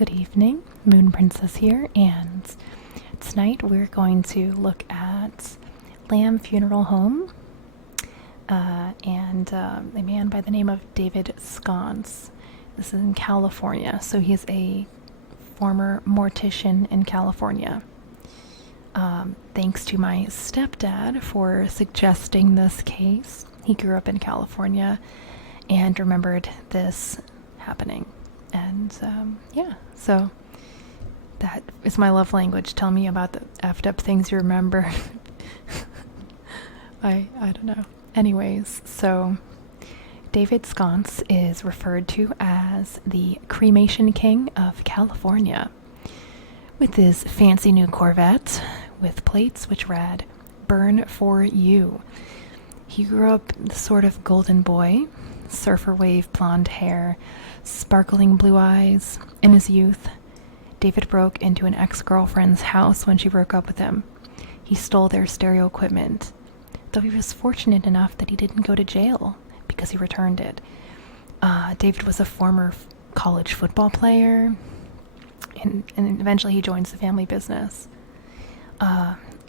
Good evening, Moon Princess here, and tonight we're going to look at Lamb Funeral Home and a man by the name of David Sconce. This is in California, so he's a former mortician in California. Thanks to my stepdad for suggesting this case. He grew up in California and remembered this happening. And so that is my love language. Tell me about the effed up things you remember. I don't know. Anyways, so David Sconce is referred to as the Cremation King of California. With his fancy new Corvette with plates which read, "Burn for You." He grew up the sort of golden boy, surfer wave blonde hair, sparkling blue eyes. In his youth, David broke into an ex-girlfriend's house when she broke up with him. He stole their stereo equipment, though he was fortunate enough that he didn't go to jail because he returned it. David was a former college football player, and eventually he joins the family business.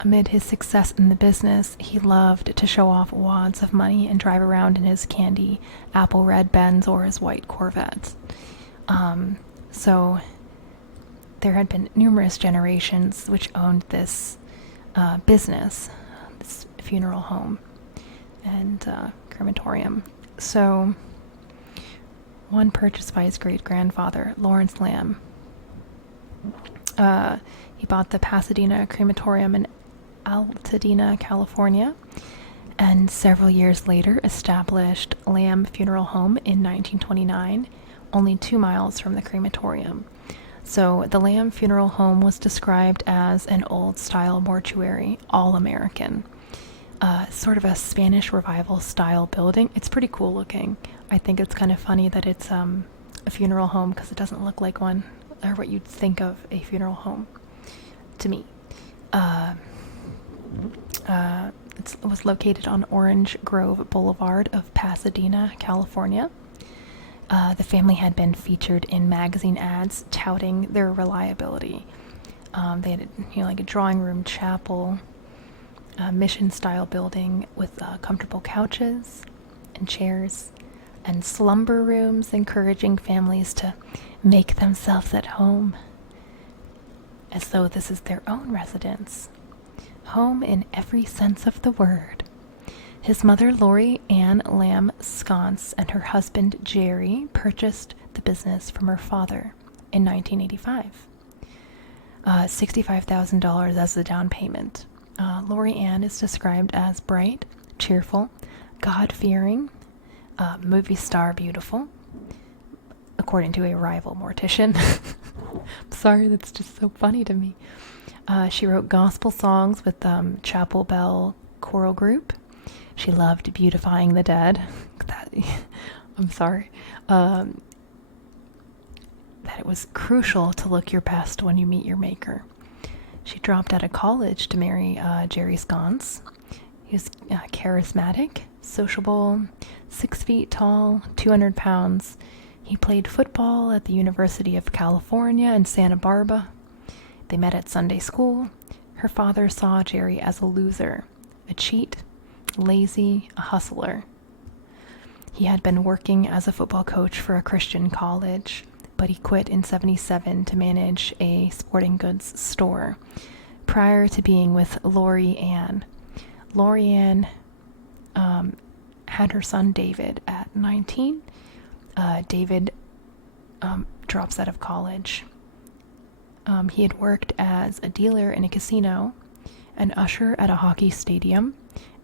Amid his success in the business, he loved to show off wads of money and drive around in his candy apple red Benz or his white Corvette. So there had been numerous generations which owned this business, this funeral home and crematorium. So one purchased by his great-grandfather, Lawrence Lamb. He bought the Pasadena Crematorium in Altadena, California, and several years later established Lamb Funeral Home in 1929, only 2 miles from the crematorium. So the Lamb Funeral Home was described as an old-style mortuary, all-American, sort of a Spanish Revival style building. It's pretty cool looking. I think it's kind of funny that it's a funeral home because it doesn't look like one, or what you'd think of a funeral home to me. It was located on Orange Grove Boulevard of Pasadena, California. The family had been featured in magazine ads touting their reliability. They had, like a drawing room chapel, mission-style building with comfortable couches and chairs, and slumber rooms encouraging families to make themselves at home, as though this is their own residence. Home in every sense of the word. His mother, Lori Ann Lamb Sconce, and her husband, Jerry, purchased the business from her father in 1985. $65,000 as the down payment. Lori Ann is described as bright, cheerful, God-fearing, movie star beautiful, according to a rival mortician. Sorry, that's just so funny to me. She wrote gospel songs with Chapel Bell Choral Group. She loved beautifying the dead. I'm sorry. That it was crucial to look your best when you meet your maker. She dropped out of college to marry Jerry Sconce. He was charismatic, sociable, 6 feet tall, 200 pounds. He played football at the University of California in Santa Barbara. They met at Sunday school. Her father saw Jerry as a loser, a cheat, lazy, a hustler. He had been working as a football coach for a Christian college, but he quit in '77 to manage a sporting goods store prior to being with Lori Ann. Lori Ann had her son David at 19. David drops out of college. He had worked as a dealer in a casino, an usher at a hockey stadium,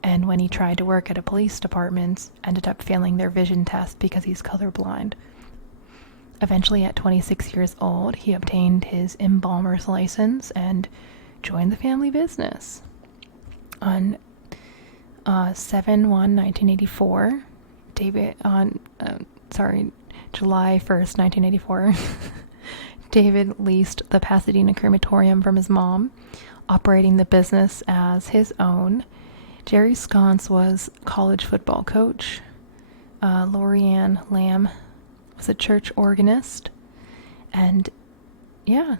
and when he tried to work at a police department, ended up failing their vision test because he's colorblind. Eventually, at 26 years old, he obtained his embalmer's license and joined the family business. On 7/1/1984, July 1st, 1984, David leased the Pasadena Crematorium from his mom, operating the business as his own. Jerry Sconce was college football coach. Lori Ann Lamb was a church organist, and Yeah,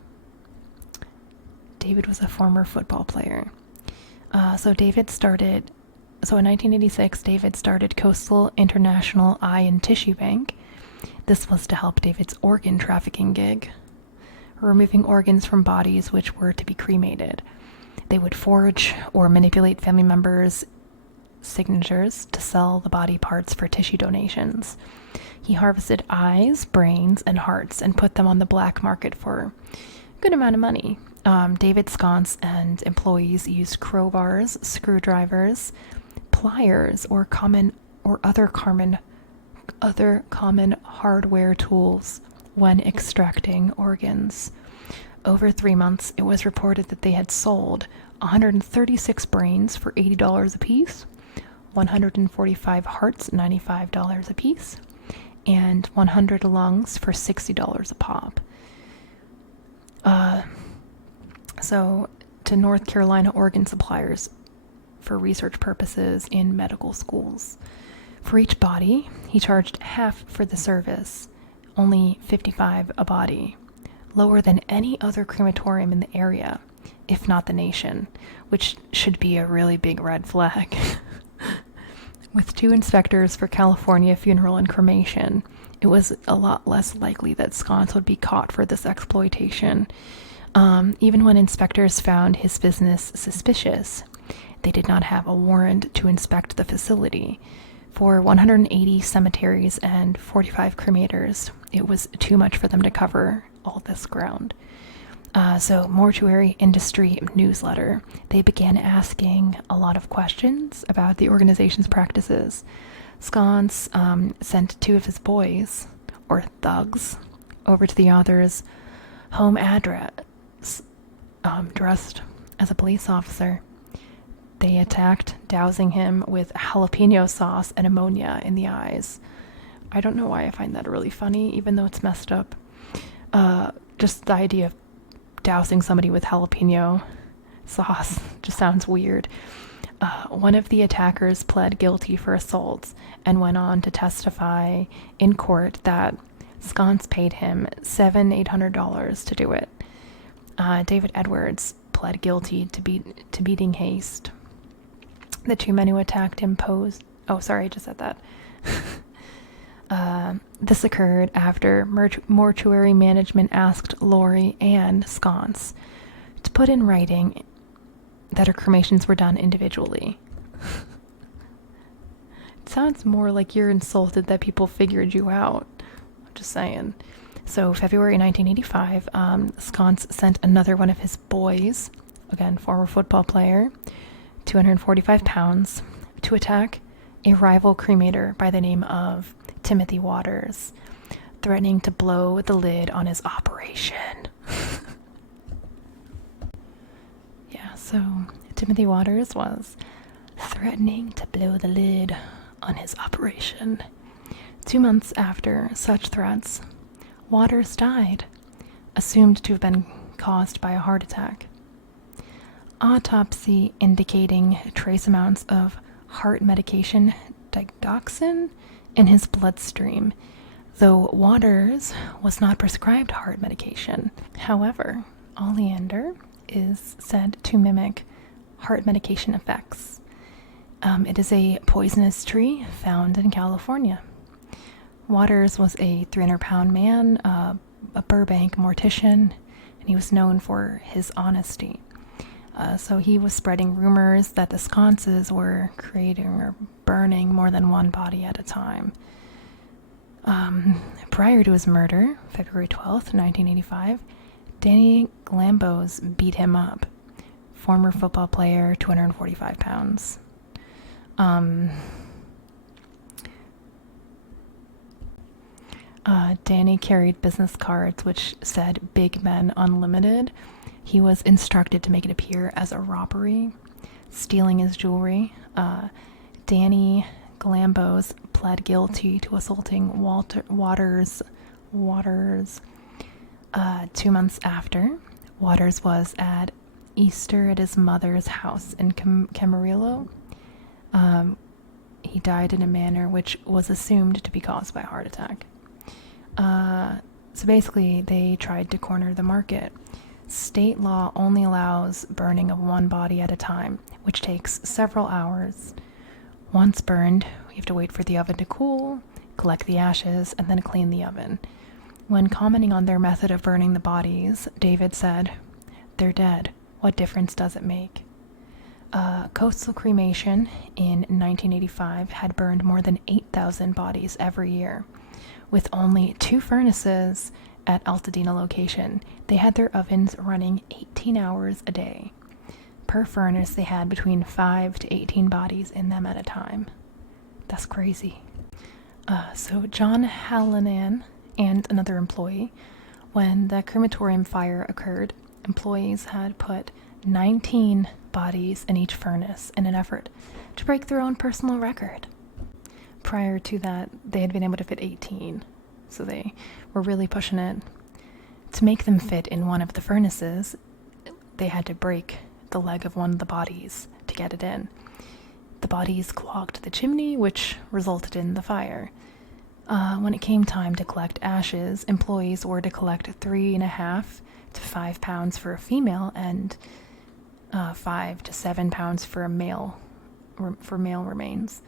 David was a former football player. So in 1986, David started Coastal International Eye and Tissue Bank. This was to help David's organ trafficking gig, removing organs from bodies which were to be cremated. They would forge or manipulate family members' signatures to sell the body parts for tissue donations. He harvested eyes, brains, and hearts and put them on the black market for a good amount of money. David Sconce and employees used crowbars, screwdrivers, pliers, or other common hardware tools when extracting organs. Over 3 months, it was reported that they had sold 136 brains for $80 apiece, 145 hearts, $95 apiece, and 100 lungs for $60 a pop. So, to North Carolina organ suppliers for research purposes in medical schools. For each body, he charged half for the service, only $55 a body, lower than any other crematorium in the area, if not the nation, which should be a really big red flag. With 2 inspectors for California funeral and cremation, it was a lot less likely that Sconce would be caught for this exploitation. Even when inspectors found his business suspicious, they did not have a warrant to inspect the facility. For 180 cemeteries and 45 cremators, it was too much for them to cover all this ground. So, Mortuary Industry Newsletter, they began asking a lot of questions about the organization's practices. Sconce sent 2 of his boys, or thugs, over to the author's home address, dressed as a police officer. They attacked, dousing him with jalapeno sauce and ammonia in the eyes. I don't know why I find that really funny, even though it's messed up. Just the idea of dousing somebody with jalapeno sauce just sounds weird. One of the attackers pled guilty for assault and went on to testify in court that Sconce paid him $800 to do it. David Edwards pled guilty to beating haste. The 2 men who attacked him posed... Oh, sorry, I just said that. This occurred after mortuary management asked Lori and Sconce to put in writing that her cremations were done individually. It sounds more like you're insulted that people figured you out. I'm just saying. So, February 1985, Sconce sent another one of his boys, again, former football player, 245 pounds, to attack a rival cremator by the name of Timothy Waters, threatening to blow the lid on his operation. Yeah, so Timothy Waters was threatening to blow the lid on his operation. 2 months after such threats, Waters died, assumed to have been caused by a heart attack. Autopsy indicating trace amounts of heart medication digoxin in his bloodstream, though Waters was not prescribed heart medication. However, oleander is said to mimic heart medication effects. It is a poisonous tree found in California. Waters was a 300-pound man, a Burbank mortician, and he was known for his honesty. So he was spreading rumors that the Sconces were creating or burning more than one body at a time. Prior to his murder, February 12th, 1985, Danny Glambos beat him up. Former football player, 245 pounds. Danny carried business cards which said Big Men Unlimited. He was instructed to make it appear as a robbery, stealing his jewelry. Danny Glambos pled guilty to assaulting Waters 2 months after. Waters was at Easter at his mother's house in Camarillo. He died in a manner which was assumed to be caused by a heart attack. So basically, they tried to corner the market. State law only allows burning of one body at a time, which takes several hours. Once burned, you have to wait for the oven to cool, collect the ashes, and then clean the oven. When commenting on their method of burning the bodies, David said, "They're dead. What difference does it make?" Coastal Cremation in 1985 had burned more than 8,000 bodies every year. With only 2 furnaces at Altadena location, they had their ovens running 18 hours a day. Per furnace, they had between 5 to 18 bodies in them at a time. That's crazy. So John Hallinan and another employee, when the crematorium fire occurred, employees had put 19 bodies in each furnace in an effort to break their own personal record. Prior to that, they had been able to fit 18, so they were really pushing it. To make them fit in one of the furnaces, they had to break the leg of one of the bodies to get it in. The bodies clogged the chimney, which resulted in the fire. When it came time to collect ashes, employees were to collect 3.5 to 5 pounds for a female and 5 to 7 pounds for a male remains.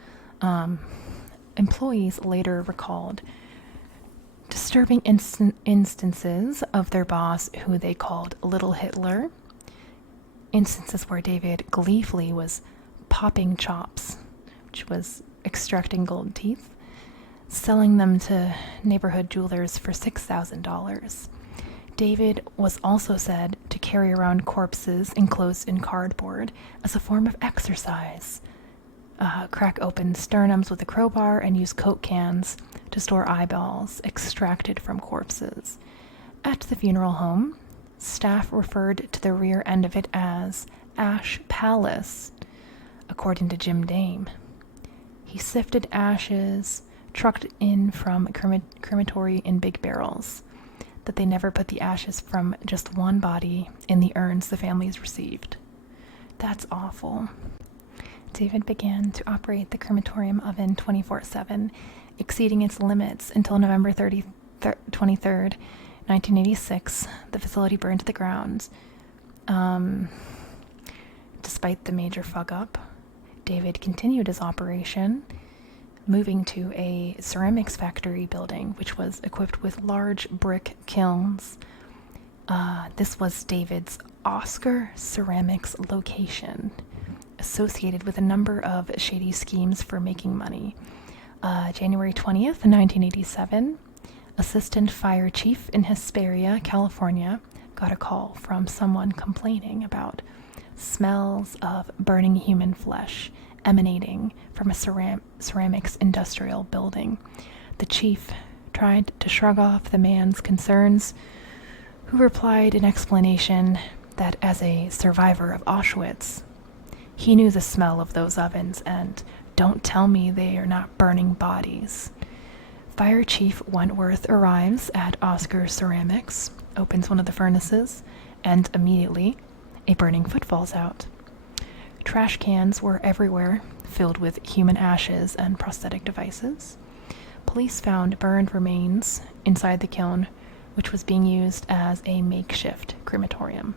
Employees later recalled disturbing instances of their boss, who they called Little Hitler. Instances where David gleefully was popping chops, which was extracting gold teeth, selling them to neighborhood jewelers for $6,000. David was also said to carry around corpses enclosed in cardboard as a form of exercise, crack open sternums with a crowbar, and use Coke cans to store eyeballs extracted from corpses. At the funeral home, staff referred to the rear end of it as Ash Palace, according to Jim Dame. He sifted ashes trucked in from crematory in big barrels, that they never put the ashes from just one body in the urns the families received. That's awful. David began to operate the crematorium oven 24/7, exceeding its limits until November 23rd, 1986. The facility burned to the ground. Despite the major fuck-up, David continued his operation, moving to a ceramics factory building, which was equipped with large brick kilns. This was David's Oscar Ceramics location, associated with a number of shady schemes for making money. January 20th, 1987, Assistant Fire Chief in Hesperia, California, got a call from someone complaining about smells of burning human flesh emanating from a ceramics industrial building. The chief tried to shrug off the man's concerns, who replied in explanation that as a survivor of Auschwitz, he knew the smell of those ovens, and don't tell me they are not burning bodies. Fire Chief Wentworth arrives at Oscar Ceramics, opens one of the furnaces, and immediately a burning foot falls out. Trash cans were everywhere, filled with human ashes and prosthetic devices. Police found burned remains inside the kiln, which was being used as a makeshift crematorium.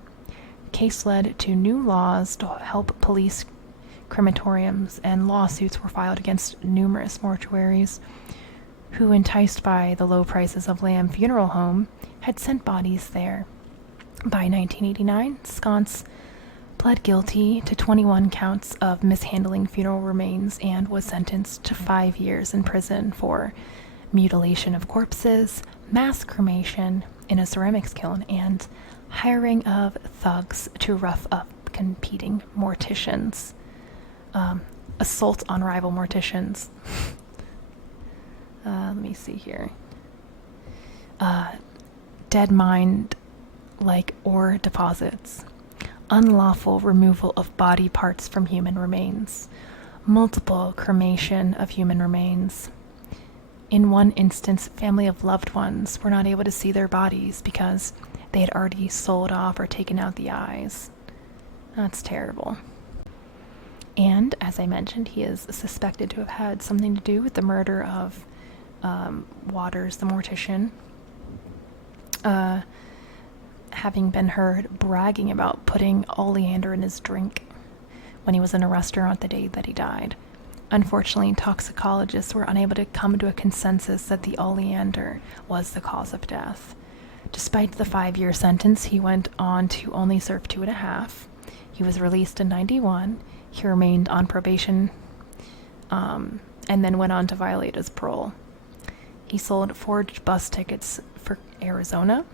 Case led to new laws to help police crematoriums, and lawsuits were filed against numerous mortuaries who, enticed by the low prices of Lamb Funeral Home, had sent bodies there. By 1989, Sconce pled guilty to 21 counts of mishandling funeral remains and was sentenced to 5 years in prison for mutilation of corpses, mass cremation in a ceramics kiln, and hiring of thugs to rough up competing morticians. Assault on rival morticians. Let me see here. Dead mind-like ore deposits. Unlawful removal of body parts from human remains. Multiple cremation of human remains. In one instance, family of loved ones were not able to see their bodies because they had already sold off or taken out the eyes. That's terrible. And, as I mentioned, he is suspected to have had something to do with the murder of Waters, the mortician. having been heard bragging about putting oleander in his drink when he was in a restaurant the day that he died. Unfortunately, toxicologists were unable to come to a consensus that the oleander was the cause of death. Despite the 5-year sentence, he went on to only serve 2.5. He was released in 91. He remained on probation and then went on to violate his parole. He sold forged bus tickets for Arizona,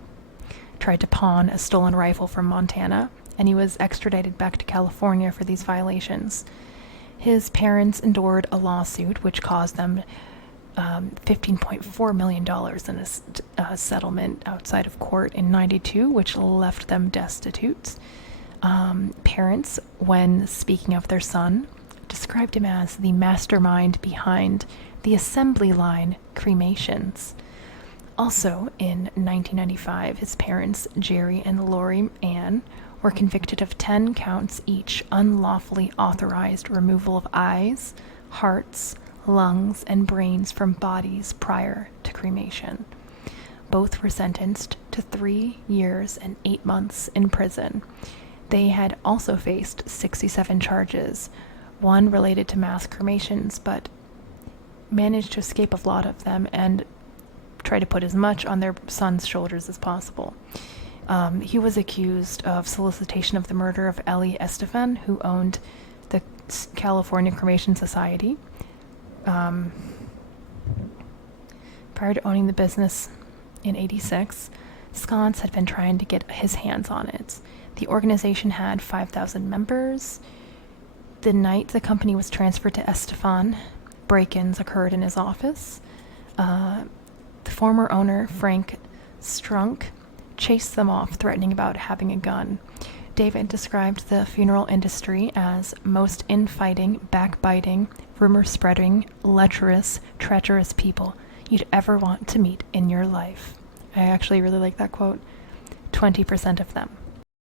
tried to pawn a stolen rifle from Montana, and he was extradited back to California for these violations. His parents endured a lawsuit which caused them $15.4 million in a settlement outside of court in 92, which left them destitute. Parents, when speaking of their son, described him as the mastermind behind the assembly line cremations. Also, in 1995, his parents, Jerry and Lori Ann, were convicted of 10 counts each unlawfully authorized removal of eyes, hearts, lungs, and brains from bodies prior to cremation. Both were sentenced to 3 years and 8 months in prison. They had also faced 67 charges, one related to mass cremations, but managed to escape a lot of them and try to put as much on their son's shoulders as possible. He was accused of solicitation of the murder of Ellie Estefan, who owned the California Cremation Society. Prior to owning the business in 86, Sconce had been trying to get his hands on it. The organization had 5,000 members. The night the company was transferred to Estefan, break-ins occurred in his office. The former owner, Frank Strunk, chased them off, threatening about having a gun. David described the funeral industry as most infighting, backbiting, rumor-spreading, lecherous, treacherous people you'd ever want to meet in your life. I actually really like that quote. 20% of them.